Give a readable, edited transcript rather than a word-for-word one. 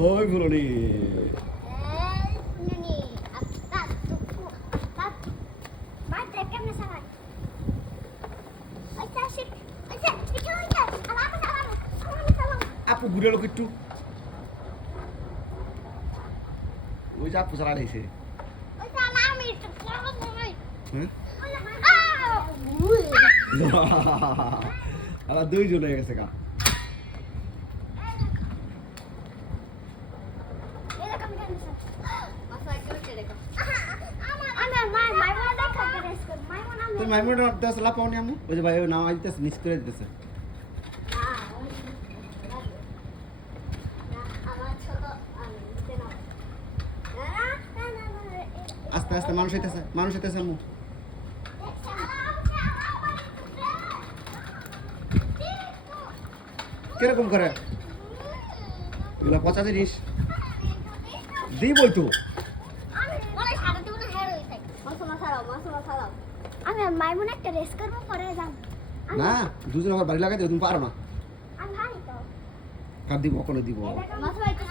ওই ফুলনি আপু ঘুরে লোক একটু ওই যে আপু চালা নিয়েছে আবার দুইজন হয়ে গেছে কা তুমি মাইমুনা দশ লাভ পাওনি আমি ওই যে ভাই নাম দিতেছে মিস করে দিতেছে আস্তে আস্তে মানুষ হইতেছে মু কিরকম করে এগুলো পচা জিনিস দিবই তো আমি মাইমুন একটা রেস করবো পরে যাম না দুজন আবার বাড়ি লাগাই দেবে তুমি পারো না আমি ভাই তো কার দিব কখনো দিব মাছ ভাই তো